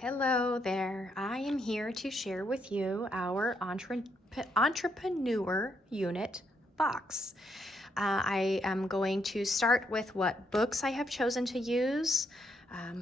Hello there. I am here to share with you our entrepreneur unit box. I am going to start with what books I have chosen to use,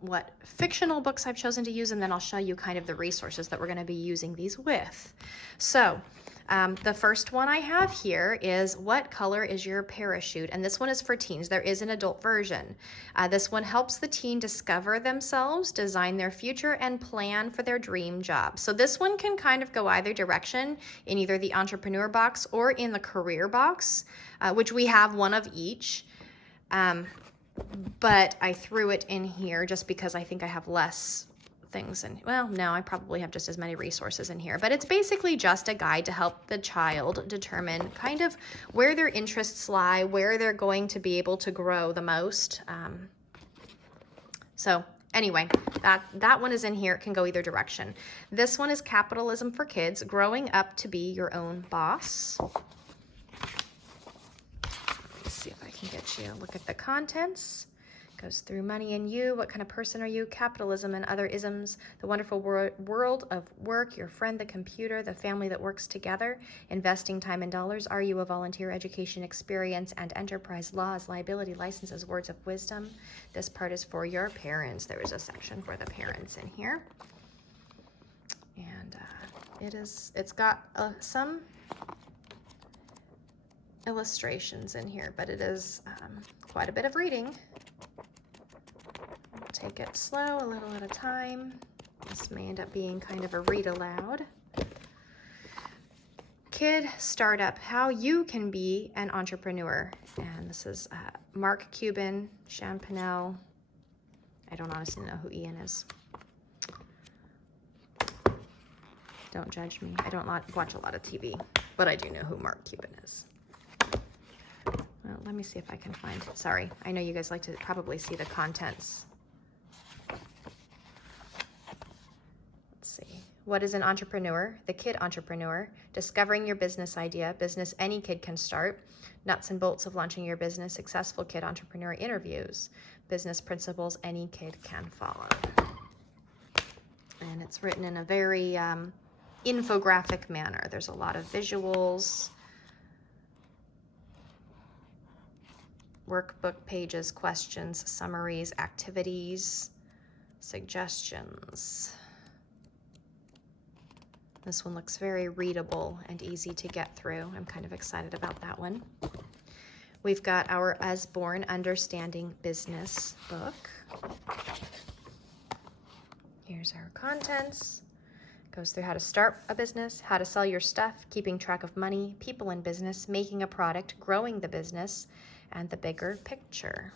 what fictional books I've chosen to use, and then I'll show you kind of the resources that we're going to be using these with. So the first one I have here is What Color is Your Parachute? And this one is for teens. There is an adult version. This one helps the teen discover themselves, design their future, and plan for their dream job. So this one can kind of go either direction in either the entrepreneur box or in the career box, which we have one of each. But I threw it in here just because I think I have less things in, well, no, I probably have just as many resources in here, but it's basically just a guide to help the child determine kind of where their interests lie, where they're going to be able to grow the most. So anyway, that one is in here. It can go either direction. This one is Capitalism for Kids, Growing Up to Be Your Own Boss. Let's see if I can get you a look at the contents. Goes through money and you, what kind of person are you, capitalism and other isms, the wonderful world of work, your friend, the computer, the family that works together, investing time and dollars, are you a volunteer, education, experience, and enterprise, laws, liability, licenses, words of wisdom. This part is for your parents. There is a section for the parents in here. And it's got some illustrations in here, but it is quite a bit of reading. Take it slow, a little at a time. This may end up being kind of a read aloud. Kid Startup, How You Can Be an Entrepreneur. And this is Mark Cuban, Champnell. I don't honestly know who Ian is. Don't judge me. I don't watch a lot of TV, but I do know who Mark Cuban is. Well, let me see if I can find, sorry, I know you guys like to probably see the contents. What is an entrepreneur? The Kid Entrepreneur. Discovering your business idea. Business any kid can start. Nuts and bolts of launching your business. Successful kid entrepreneur interviews. Business principles any kid can follow. And it's written in a very infographic manner. There's a lot of visuals, workbook pages, questions, summaries, activities, suggestions. This one looks very readable and easy to get through. I'm kind of excited about that one. We've got our Usborne Understanding Business book. Here's our contents. Goes through how to start a business, how to sell your stuff, keeping track of money, people in business, making a product, growing the business, and the bigger picture.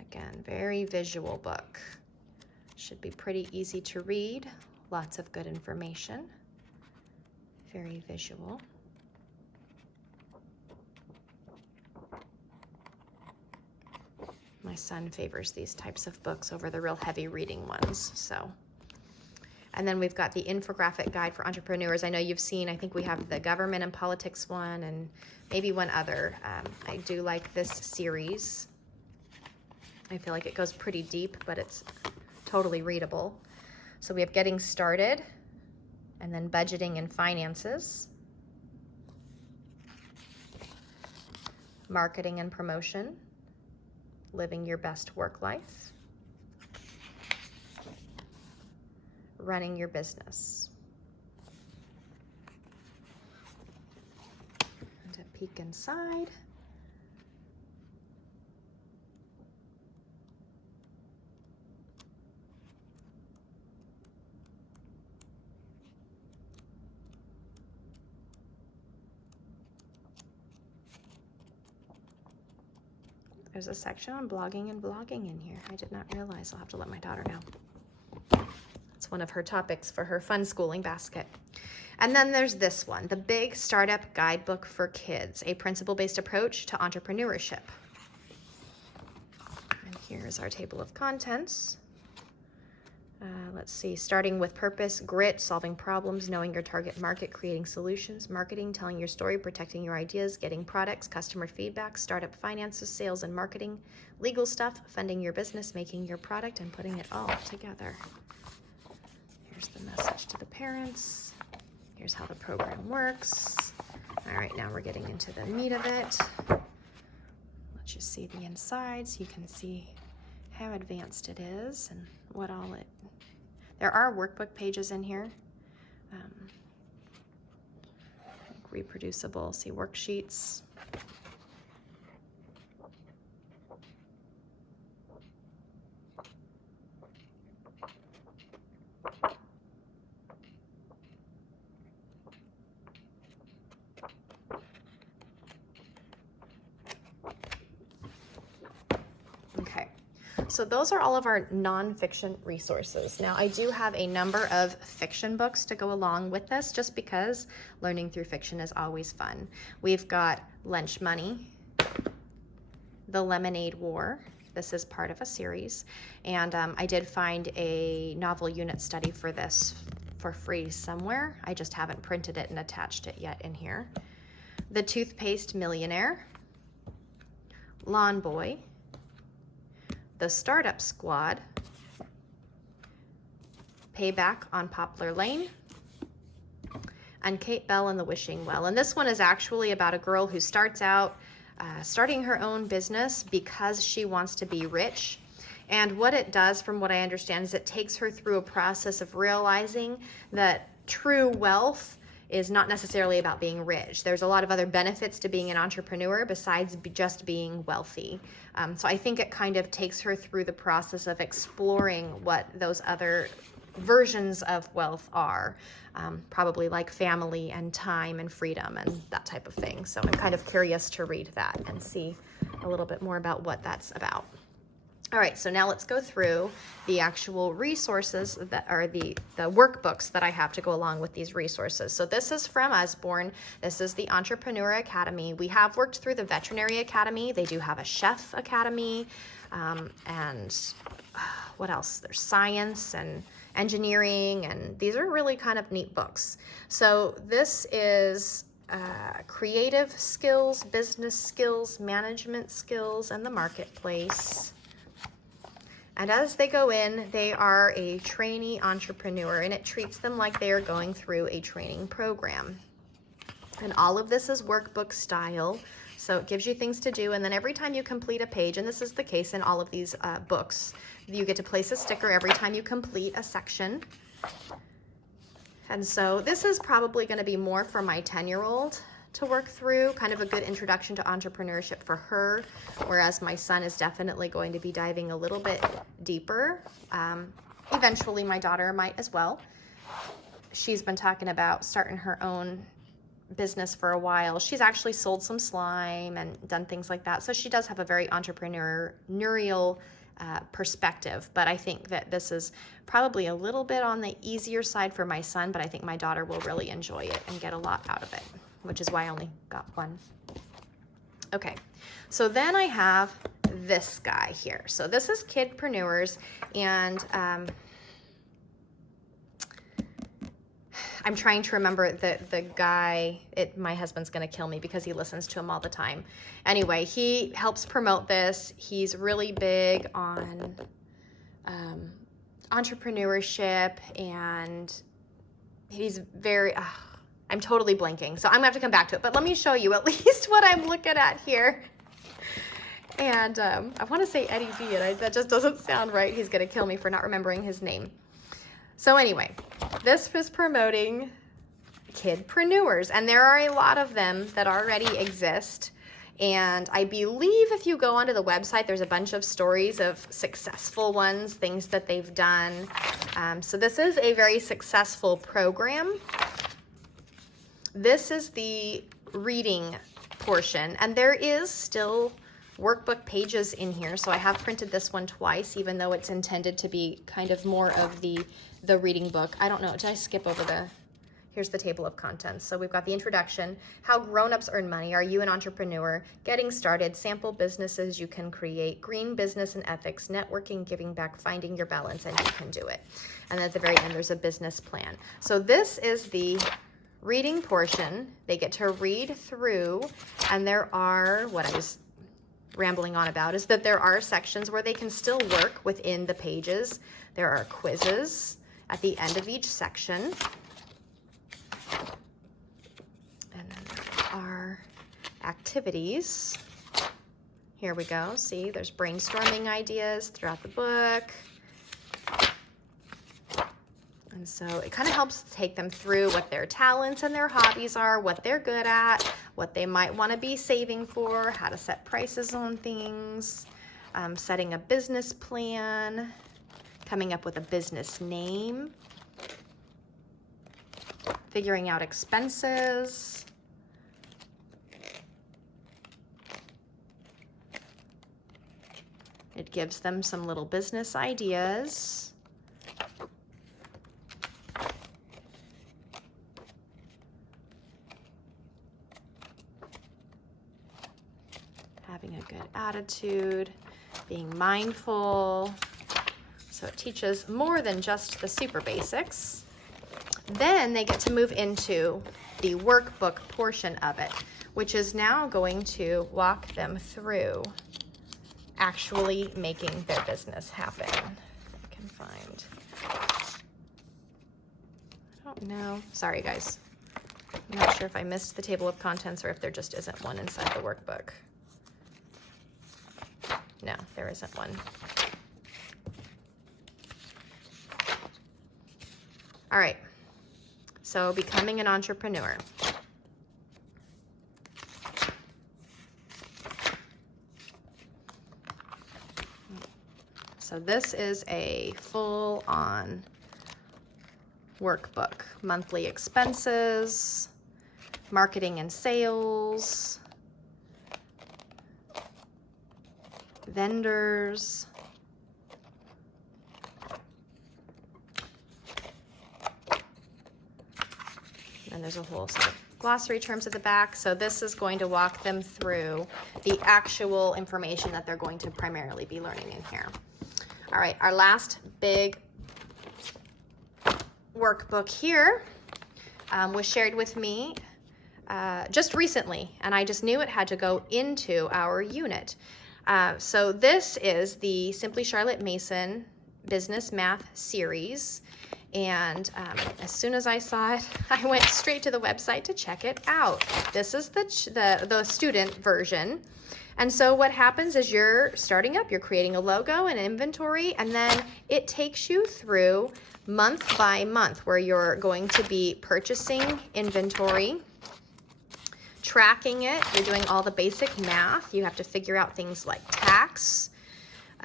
Again, very visual book. Should be pretty easy to read. Lots of good information. Very visual. My son favors these types of books over the real heavy reading ones. So, and then we've got the infographic guide for entrepreneurs. I know you've seen, I think we have the government and politics one and maybe one other. I do like this series. I feel like it goes pretty deep, but it's totally readable. So we have Getting Started, and then Budgeting and Finances, Marketing and Promotion, Living Your Best Work Life, Running Your Business. And a peek inside. There's a section on blogging and vlogging in here. I did not realize. I'll have to let my daughter know. It's one of her topics for her fun schooling basket. And then there's this one, The Big Startup Guidebook for Kids, a principle-based approach to entrepreneurship. And here's our table of contents. Let's see, starting with purpose, grit, solving problems, knowing your target market, creating solutions, marketing, telling your story, protecting your ideas, getting products, customer feedback, startup finances, sales and marketing, legal stuff, funding your business, making your product, and putting it all together. Here's the message to the parents. Here's how the program works. All right, now we're getting into the meat of it. Let's just see the inside so you can see how advanced it is and what all it... There are workbook pages in here. Reproducible, see worksheets. Okay. So those are all of our nonfiction resources. Now I do have a number of fiction books to go along with this just because learning through fiction is always fun. We've got Lunch Money, The Lemonade War. This is part of a series. And I did find a novel unit study for this for free somewhere. I just haven't printed it and attached it yet in here. The Toothpaste Millionaire, Lawn Boy, The Startup Squad, Payback on Poplar Lane, and Kate Bell and the Wishing Well. And this one is actually about a girl who starts out starting her own business because she wants to be rich. And what it does, from what I understand, is it takes her through a process of realizing that true wealth is not necessarily about being rich. There's a lot of other benefits to being an entrepreneur besides just being wealthy. So I think it kind of takes her through the process of exploring what those other versions of wealth are, probably like family and time and freedom and that type of thing. So I'm kind of curious to read that and see a little bit more about what that's about. All right, so now let's go through the actual resources that are the workbooks that I have to go along with these resources. So this is from Usborne. This is the Entrepreneur Academy. We have worked through the Veterinary Academy. They do have a Chef Academy, and what else? There's science and engineering, and these are really kind of neat books. So this is creative skills, business skills, management skills, and the marketplace. And as they go in, they are a trainee entrepreneur, and it treats them like they are going through a training program. And all of this is workbook style, so it gives you things to do. And then every time you complete a page, and this is the case in all of these books, you get to place a sticker every time you complete a section. And so this is probably going to be more for my 10-year-old to work through, kind of a good introduction to entrepreneurship for her, whereas my son is definitely going to be diving a little bit deeper. Eventually my daughter might as well. She's been talking about starting her own business for a while. She's actually sold some slime and done things like that, so she does have a very entrepreneurial perspective, but I think that this is probably a little bit on the easier side for my son, but I think my daughter will really enjoy it and get a lot out of it, which is why I only got one. Okay, so then I have this guy here. So this is Kidpreneurs, and I'm trying to remember the guy. My husband's gonna kill me because he listens to him all the time. Anyway, he helps promote this. He's really big on entrepreneurship, and he's very, I'm totally blanking, so I'm gonna have to come back to it, but let me show you at least what I'm looking at here. And I wanna say Eddie V, and that just doesn't sound right. He's gonna kill me for not remembering his name. So anyway, this was promoting Kidpreneurs, and there are a lot of them that already exist. And I believe if you go onto the website, there's a bunch of stories of successful ones, things that they've done. So this is a very successful program. This is the reading portion, and there is still workbook pages in here. So I have printed this one twice, even though it's intended to be kind of more of the reading book. I don't know, did I skip over Here's the table of contents. So we've got the introduction, how grown-ups earn money, are you an entrepreneur, getting started, sample businesses you can create, green business and ethics, networking, giving back, finding your balance, and you can do it. And at the very end, there's a business plan. So this is the reading portion. They get to read through, and there are, what I was rambling on about is that there are sections where they can still work within the pages. There are quizzes at the end of each section. And then there are activities. Here we go. See, there's brainstorming ideas throughout the book. And so it kind of helps take them through what their talents and their hobbies are, what they're good at, what they might want to be saving for, how to set prices on things, setting a business plan, coming up with a business name, figuring out expenses, it gives them some little business ideas. Having a good attitude, being mindful. So it teaches more than just the super basics. Then they get to move into the workbook portion of it, which is now going to walk them through actually making their business happen. I can find, I don't know. Sorry guys. I'm not sure if I missed the table of contents or if there just isn't one inside the workbook. No, there isn't one. All right, so becoming an entrepreneur. So this is a full-on workbook. Monthly expenses, marketing and sales, vendors, and there's a whole set of glossary terms at the back. So this is going to walk them through the actual information that they're going to primarily be learning in here. All right, our last big workbook here was shared with me just recently, and I just knew it had to go into our unit. So this is the Simply Charlotte Mason Business Math Series. And as soon as I saw it, I went straight to the website to check it out. This is the student version. And so what happens is you're starting up, you're creating a logo and inventory, and then it takes you through month by month where you're going to be purchasing inventory, tracking it, you're doing all the basic math. You have to figure out things like tax,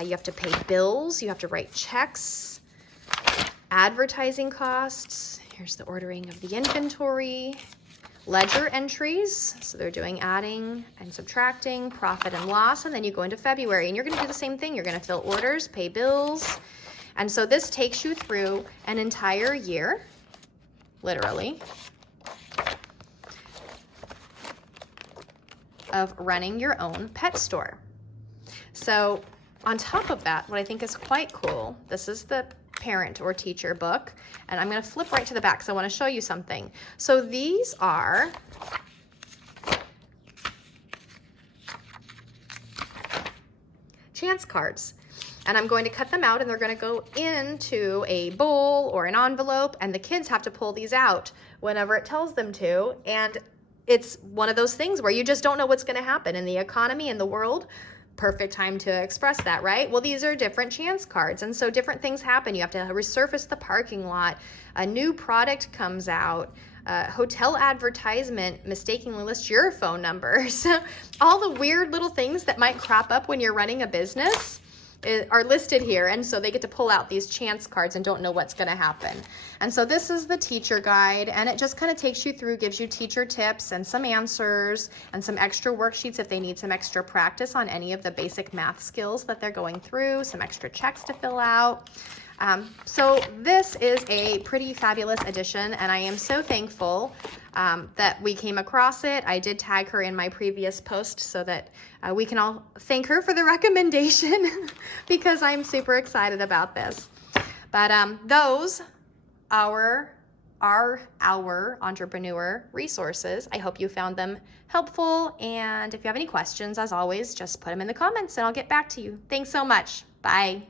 you have to pay bills, you have to write checks, advertising costs. Here's the ordering of the inventory, ledger entries. So they're doing adding and subtracting, profit and loss, and then you go into February and you're going to do the same thing. You're going to fill orders, pay bills. And so this takes you through an entire year, literally, of running your own pet store. So on top of that, what I think is quite cool, this is the parent or teacher book, and I'm going to flip right to the back because I want to show you something. So these are chance cards, and I'm going to cut them out and they're going to go into a bowl or an envelope, and the kids have to pull these out whenever it tells them to. And it's one of those things where you just don't know what's going to happen in the economy and the world. Perfect time to express that, right? Well, these are different chance cards, and so different things happen. You have to resurface the parking lot, a new product comes out, hotel advertisement mistakenly lists your phone number. So all the weird little things that might crop up when you're running a business are listed here, and so they get to pull out these chance cards and don't know what's going to happen. And so this is the teacher guide, and it just kind of takes you through, gives you teacher tips and some answers and some extra worksheets if they need some extra practice on any of the basic math skills that they're going through, some extra checks to fill out. So this is a pretty fabulous edition, and I am so thankful that we came across it. I did tag her in my previous post so that we can all thank her for the recommendation because I'm super excited about this. But those are our entrepreneur resources. I hope you found them helpful, and if you have any questions, as always, just put them in the comments and I'll get back to you. Thanks so much. Bye.